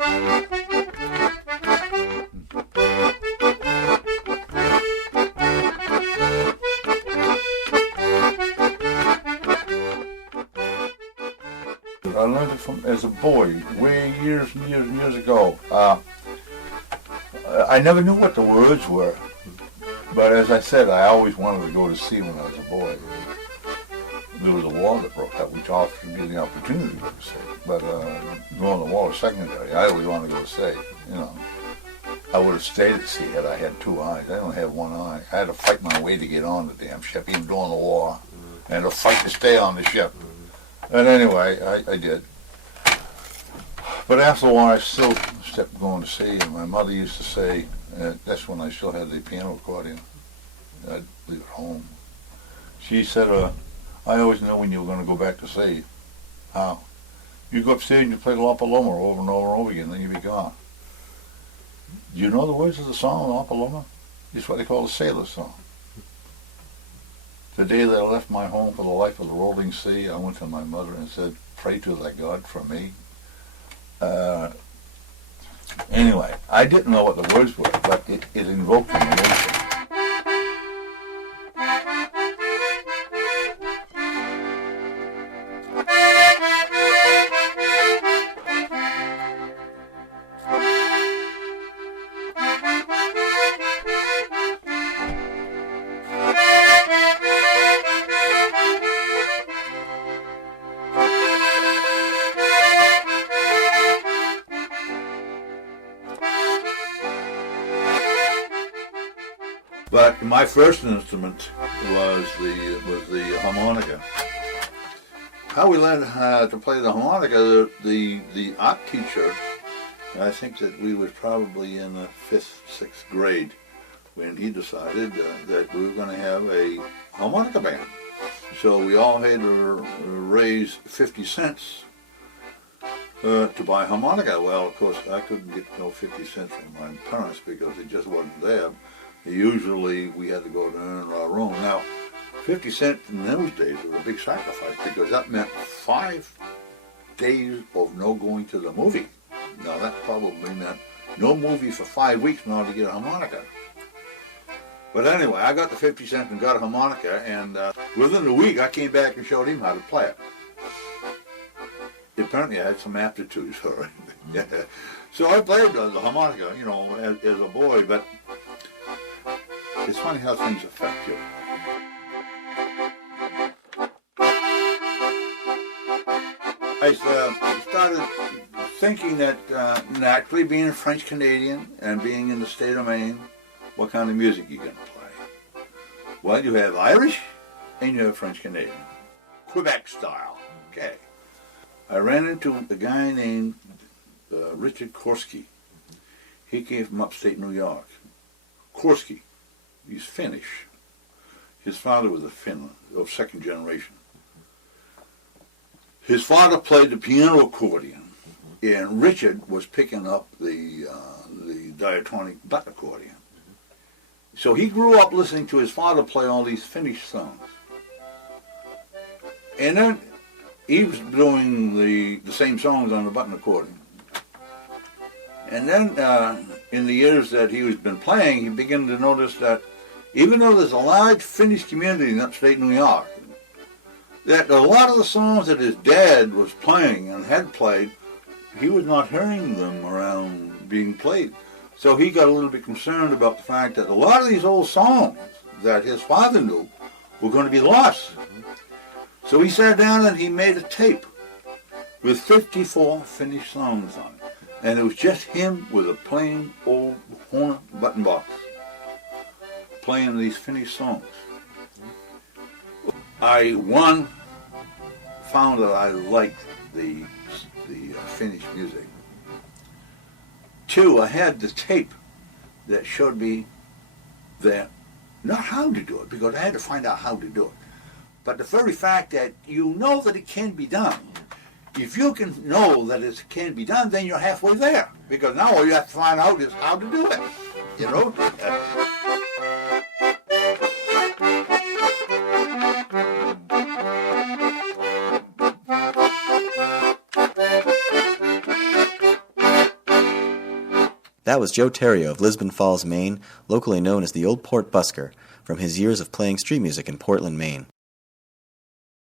I learned it from as a boy, way years and years and years ago. I never knew what the words were, but as I said, I always wanted to go to sea when I was a boy. There was a war that broke up, which offered me the opportunity to go to sea. But going to the war was secondary. I always wanted to go to sea, you know. I would have stayed at sea had I had two eyes. I don't have one eye. I had to fight my way to get on the damn ship, even during the war. I had to fight to stay on the ship. And anyway, I did. But after a while, I still kept going to sea, and my mother used to say, that's when I still had the piano accordion. I'd leave it home. She said, I always knew when you were going to go back to sea. How? You go upstairs and you play La Paloma over and over and over again, then you be gone. Do you know the words of the song, La Paloma? It's what they call a sailor song. The day that I left my home for the life of the rolling sea, I went to my mother and said, pray to thy God for me. Anyway, I didn't know what the words were, but it invoked an emotion. But my first instrument was the harmonica. How we learned to play the harmonica, the art teacher, I think that we was probably in the 5th, 6th grade when he decided that we were going to have a harmonica band. So we all had to raise 50 cents to buy a harmonica. Well, of course, I couldn't get no 50 cents from my parents because it just wasn't there. Usually we had to go to earn our own. Now, 50 cents in those days was a big sacrifice because that meant 5 days of no going to the movie. Now that probably meant no movie for 5 weeks in order to get a harmonica. But anyway, I got the 50 cents and got a harmonica, and within a week I came back and showed him how to play it. Apparently I had some aptitude for it. Yeah. So I played the harmonica, you know, as a boy, but it's funny how things affect you. I started thinking that naturally being a French Canadian and being in the state of Maine, what kind of music you going to play? Well, you have Irish and you have French Canadian. Quebec style, okay. I ran into a guy named Richard Korski. He came from upstate New York. Korski. He's Finnish. His father was a Finn of second generation. His father played the piano accordion, and Richard was picking up the diatonic button accordion. So he grew up listening to his father play all these Finnish songs. And then he was doing the same songs on the button accordion. And then in the years that he was been playing, he began to notice that even though there's a large Finnish community in upstate New York, that a lot of the songs that his dad was playing and had played, he was not hearing them around being played. So he got a little bit concerned about the fact that a lot of these old songs that his father knew were going to be lost. So he sat down and he made a tape with 54 Finnish songs on it. And it was just him with a plain old Horner button box playing these Finnish songs. I, one, found that I liked the Finnish music. Two, I had the tape that showed me that, not how to do it, because I had to find out how to do it, but the very fact that you know that it can be done. If you can know that it can be done, then you're halfway there, because now all you have to find out is how to do it, you know? That was Joe Theriault of Lisbon Falls, Maine, locally known as the Old Port Busker, from his years of playing street music in Portland, Maine.